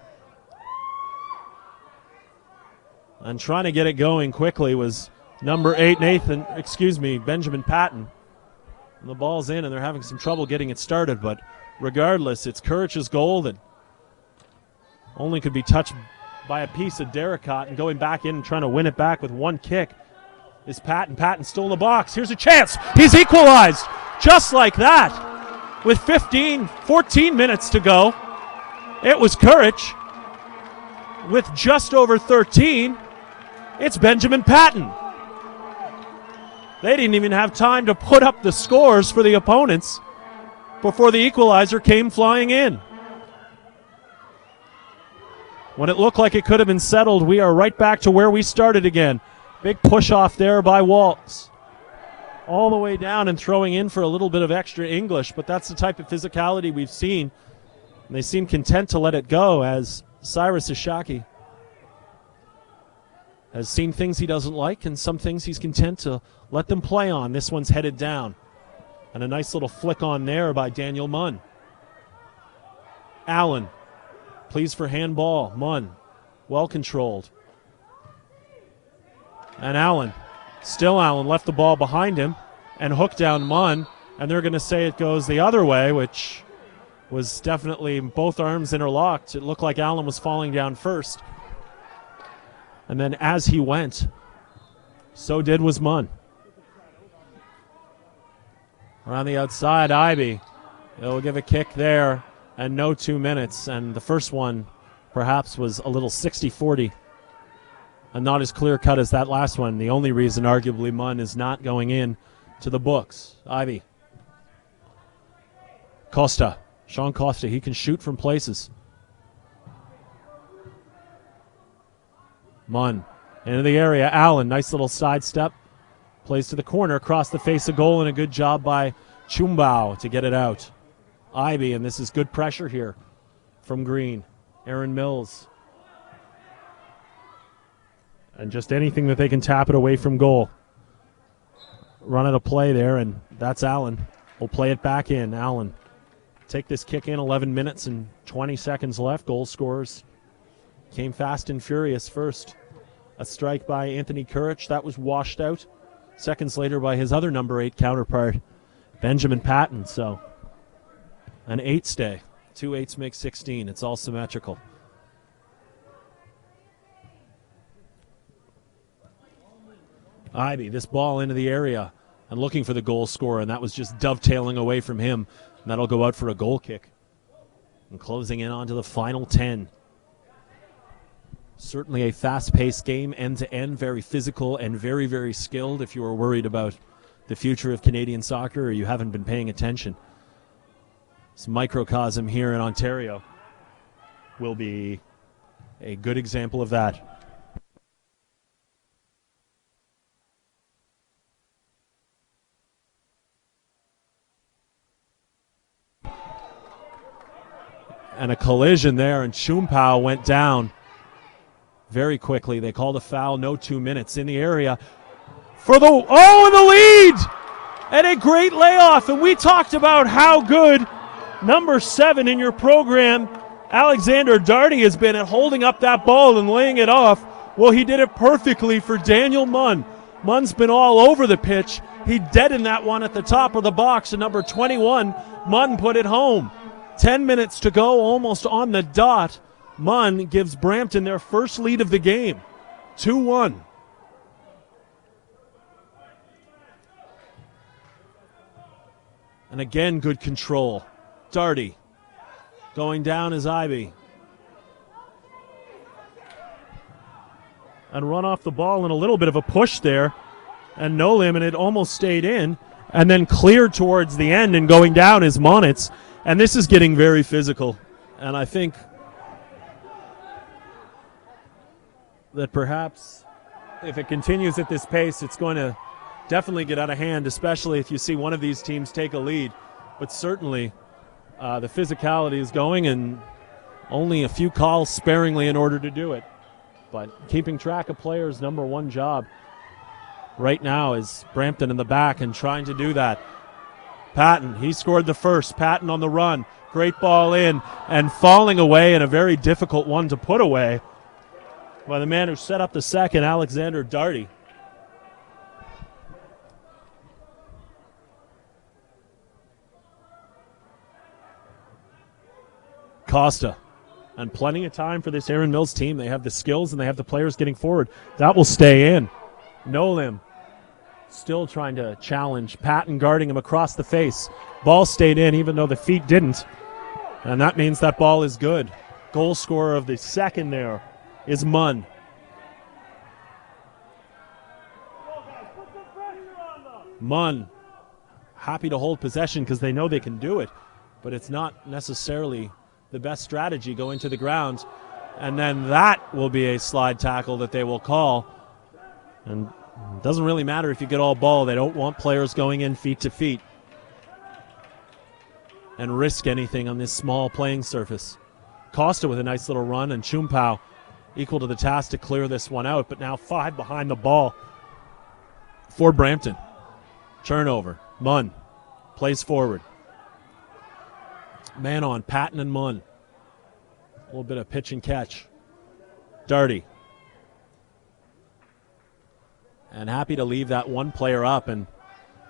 And trying to get it going quickly was number 8, Benjamin Patton. And the ball's in, and they're having some trouble getting it started. But regardless, it's Courage's goal that only could be touched by a piece of Derricott, and going back in and trying to win it back with one kick is Patton. Patton still in the box. Here's a chance. He's equalized just like that. With 14 minutes to go, it was Courage. With just over 13, it's Benjamin Patton. They didn't even have time to put up the scores for the opponents before the equalizer came flying in. When it looked like it could have been settled, we are right back to where we started again. Big push off there by Waltz. All the way down and throwing in for a little bit of extra English, but that's the type of physicality we've seen. And they seem content to let it go, as Cyrus Ishaki has seen things he doesn't like and some things he's content to let them play on. This one's headed down. And a nice little flick on there by Daniel Munn. Allen, pleas for handball. Munn, well controlled. And Allen, still Allen, left the ball behind him and hooked down Munn. And they're going to say it goes the other way, which was definitely both arms interlocked. It looked like Allen was falling down first. And then as he went, so did was Munn. Around the outside, Ivy. He'll give a kick there, and no 2 minutes. And the first one perhaps was a little 60-40 and not as clear-cut as that last one. The only reason, arguably, Munn is not going in to the books. Ivy. Costa. Sean Costa, he can shoot from places. Munn into the area. Allen, nice little sidestep. Plays to the corner, across the face of goal, and a good job by Chumbao to get it out. Ivy, and this is good pressure here from Green. Aaron Mills. And just anything that they can tap it away from goal. Running a play there, and that's Allen. We'll play it back in. Allen. Take this kick in, 11 minutes and 20 seconds left. Goal scorers came fast and furious first. A strike by Anthony Courage. That was washed out seconds later by his other number 8 counterpart, Benjamin Patton. So an 8 stay. 2 8s make 16. It's all symmetrical. Ivy, this ball into the area and looking for the goal scorer, and that was just dovetailing away from him. And that'll go out for a goal kick. And closing in onto the final 10. Certainly a fast-paced game, end-to-end, very physical and very, very skilled. If you are worried about the future of Canadian soccer or you haven't been paying attention, this microcosm here in Ontario will be a good example of that. And a collision there, and Chumpao went down very quickly. They called a foul, no 2 minutes in the area for the, and the lead! And a great layoff, and we talked about how good number 7 in your program, Alexander Darty, has been at holding up that ball and laying it off. Well, he did it perfectly for Daniel Munn. Munn's been all over the pitch. He deadened that one at the top of the box, and number 21, Munn put it home. 10 minutes to go, almost on the dot. Munn gives Brampton their first lead of the game, 2-1. And again, good control. Darty going down as Ivy. And run off the ball and a little bit of a push there. And no limit, it almost stayed in. And then cleared towards the end, and going down is Monitz. And this is getting very physical. And I think that perhaps if it continues at this pace, it's going to definitely get out of hand, especially if you see one of these teams take a lead. But certainly the physicality is going, and only a few calls sparingly in order to do it. But keeping track of players' number one job right now is Brampton in the back and trying to do that. Patton, he scored the first. Patton on the run. Great ball in and falling away, and a very difficult one to put away by the man who set up the second, Alexander Darty. Costa. And plenty of time for this Erin Mills team. They have the skills and they have the players getting forward. That will stay in. Nolim still trying to challenge. Patton guarding him across the face. Ball stayed in even though the feet didn't. And that means that ball is good. Goal scorer of the second there is Munn. Munn happy to hold possession because they know they can do it, but it's not necessarily the best strategy going to the ground. And then that will be a slide tackle that they will call. And it doesn't really matter if you get all ball. They don't want players going in feet to feet and risk anything on this small playing surface. Costa with a nice little run, and Chumpao equal to the task to clear this one out, but now 5 behind the ball for Brampton. Turnover. Munn plays forward. Man on Patton and Munn. A little bit of pitch and catch. Darty. And happy to leave that one player up, and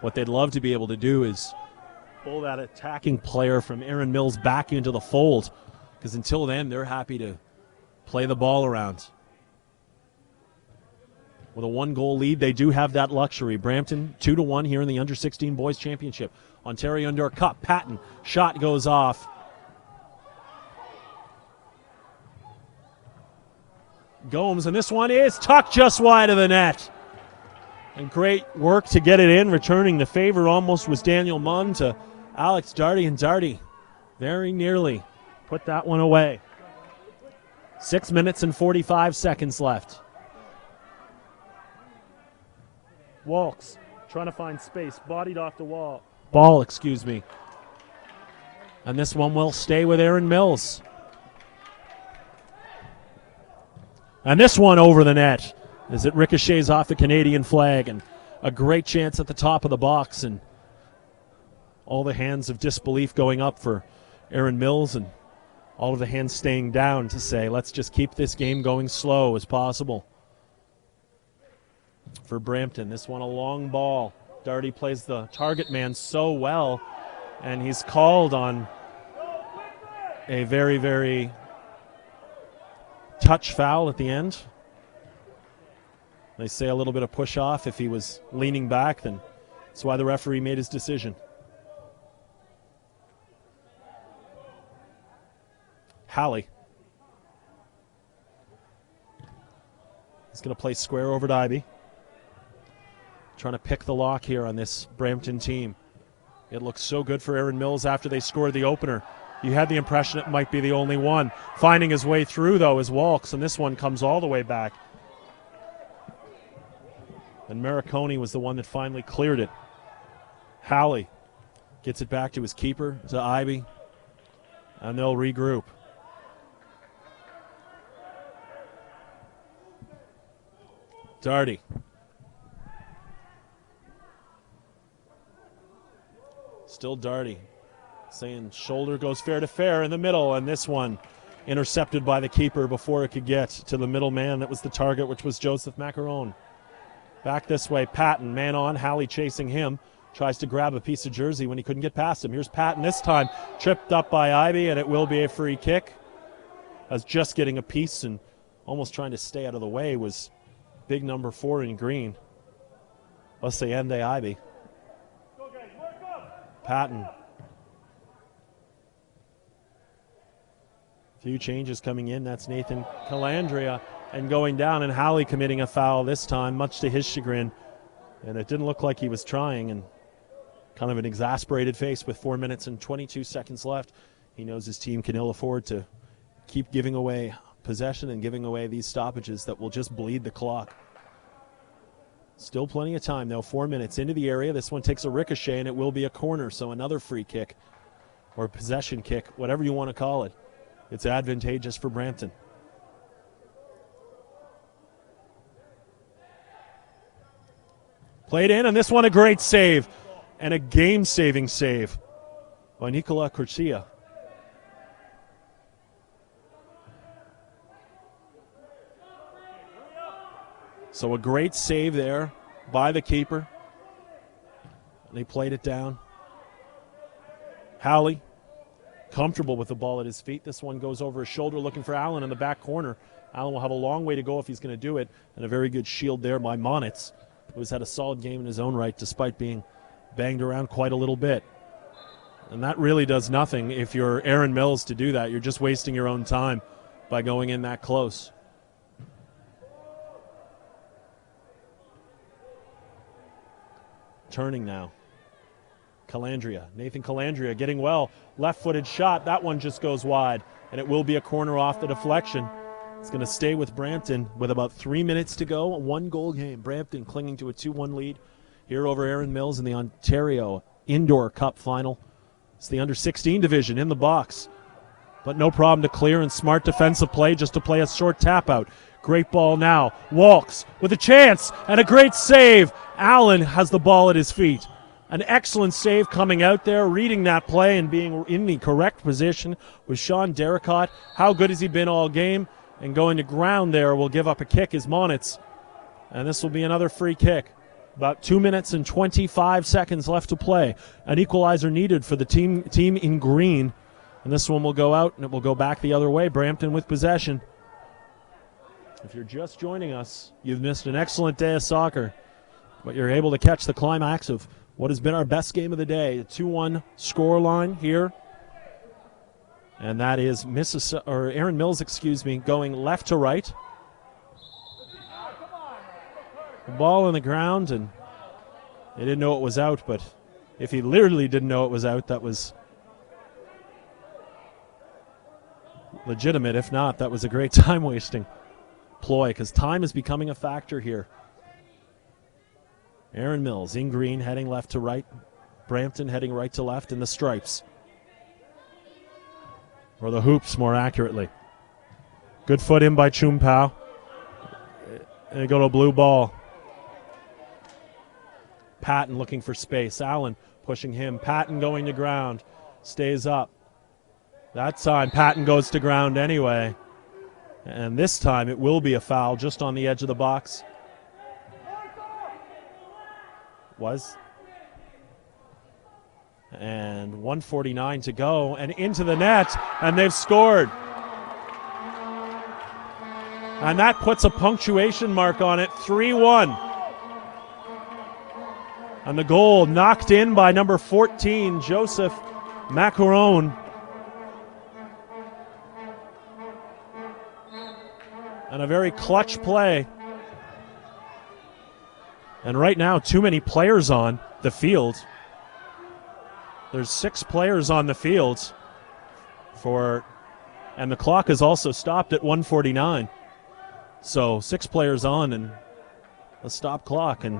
what they'd love to be able to do is pull that attacking player from Erin Mills back into the fold, because until then they're happy to play the ball around. With a 1-goal lead, they do have that luxury. Brampton 2-1 here in the Under-16 Boys Championship. Ontario Indoor Cup. Patton, shot goes off. Gomes, and this one is tucked just wide of the net. And great work to get it in. Returning the favor almost was Daniel Munn to Alex Darty, and Darty very nearly put that one away. 6 minutes and 45 seconds left. Walks, trying to find space, bodied off the wall. Ball, excuse me. And this one will stay with Erin Mills. And this one over the net as it ricochets off the Canadian flag, and a great chance at the top of the box, and all the hands of disbelief going up for Erin Mills, and all of the hands staying down to say, let's just keep this game going slow as possible. For Brampton, this one a long ball. Darty plays the target man so well, and he's called on a very, very touch foul at the end. They say a little bit of push off. If he was leaning back, then that's why the referee made his decision. Halley. He's going to play square over to Ivy. Trying to pick the lock here on this Brampton team. It looks so good for Erin Mills after they scored the opener. You had the impression it might be the only one. Finding his way through, though, is Walks, and this one comes all the way back. And Maricone was the one that finally cleared it. Halley gets it back to his keeper, to Ivy, and they'll regroup. Darty. Still Darty. Saying shoulder goes fair to fair in the middle, and this one intercepted by the keeper before it could get to the middle man that was the target, which was Joseph Macaron. Back this way, Patton, man on, Halley chasing him. Tries to grab a piece of jersey when he couldn't get past him. Here's Patton this time, tripped up by Ivy, and it will be a free kick. As just getting a piece and almost trying to stay out of the way was big number 4 in green. Osayende Ivy. Patton. Few changes coming in. That's Nathan Calandria. And going down, and Halley committing a foul this time, much to his chagrin. And it didn't look like he was trying, and kind of an exasperated face with 4 minutes and 22 seconds left. He knows his team can ill afford to keep giving away possession and giving away these stoppages that will just bleed the clock. Still plenty of time, though. 4 minutes into the area. This one takes a ricochet, and it will be a corner, so another free kick or possession kick, whatever you want to call it. It's advantageous for Brampton. Played in, and this one a great save, and a game-saving save by Nicola Curcia. So a great save there by the keeper. They played it down. Howley, comfortable with the ball at his feet. This one goes over his shoulder looking for Allen in the back corner. Allen will have a long way to go if he's going to do it, and a very good shield there by Monitz, who's had a solid game in his own right despite being banged around quite a little bit. And that really does nothing if you're Aaron Mills to do that. You're just wasting your own time by going in that close. Turning now. Calandria, Nathan Calandria getting well. Left-footed shot. That one just goes wide, and it will be a corner off the deflection. It's going to stay with Brampton with about 3 minutes to go. A one-goal game. Brampton clinging to a 2-1 lead here over Aaron Mills in the Ontario Indoor Cup final. It's the under-16 division in the box, but no problem to clear, and smart defensive play just to play a short tap-out. Great ball now. Walks with a chance and a great save. Allen has the ball at his feet. An excellent save coming out there, reading that play and being in the correct position with Sean Derricott. How good has he been all game? And going to ground there will give up a kick is Monitz. And this will be another free kick. About 2 minutes and 25 seconds left to play. An equalizer needed for the team in green. And this one will go out, and it will go back the other way. Brampton with possession. If you're just joining us, you've missed an excellent day of soccer, but you're able to catch the climax of what has been our best game of the day. A 2-1 scoreline here. And that is Aaron Mills, going left to right. The ball on the ground, and they didn't know it was out, but if he literally didn't know it was out, that was legitimate. If not, that was a great time-wasting ploy, because time is becoming a factor here. Aaron Mills in green, heading left to right. Brampton heading right to left in the stripes. Or the hoops, more accurately. Good foot in by Chum Pao. And they go to a blue ball. Patton looking for space. Allen pushing him. Patton going to ground. Stays up. That time, Patton goes to ground anyway. And this time it will be a foul just on the edge of the box. And 1:49 to go, and into the net, and they've scored. And that puts a punctuation mark on it, 3-1. And the goal knocked in by number 14, Joseph Macaron. And a very clutch play. And right now, too many players on the field. There's 6 players on the field and the clock is also stopped at 1:49. So 6 players on and a stop clock. And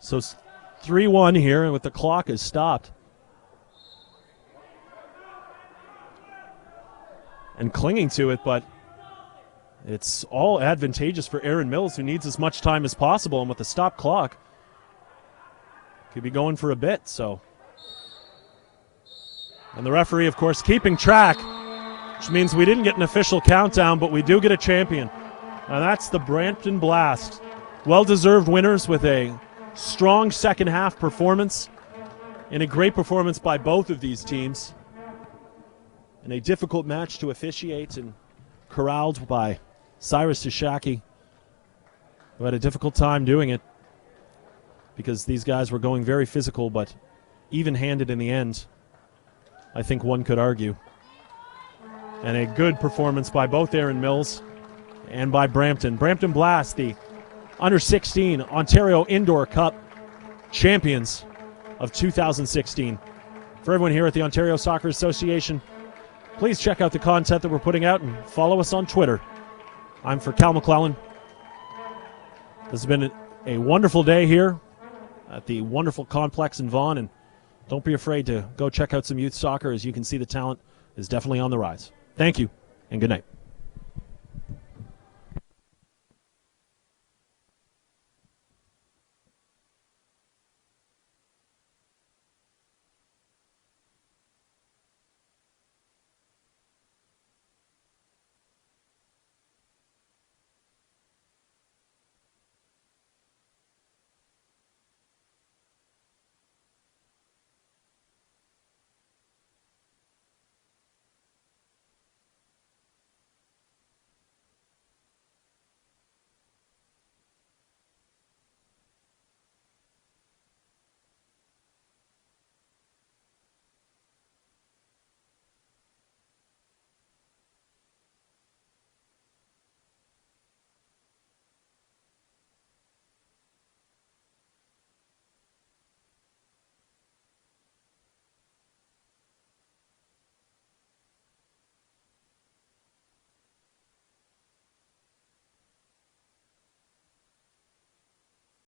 so 3-1 here, and with the clock is stopped. And clinging to it, but it's all advantageous for Aaron Mills, who needs as much time as possible, and with the stop clock, could be going for a bit, so. And the referee, of course, keeping track, which means we didn't get an official countdown, but we do get a champion. And that's the Brampton Blast. Well-deserved winners with a strong second half performance and a great performance by both of these teams. And a difficult match to officiate and corralled by Cyrus Tishaki, who had a difficult time doing it because these guys were going very physical, but even-handed in the end, I think one could argue. And a good performance by both Aaron Mills and by Brampton. Brampton Blast, the Under 16 Ontario Indoor Cup champions of 2016. For everyone here at the Ontario Soccer Association, please check out the content that we're putting out and follow us on Twitter. I'm for Cal McClellan. This has been a wonderful day here at the wonderful complex in Vaughan, and don't be afraid to go check out some youth soccer. As you can see, the talent is definitely on the rise. Thank you, and good night.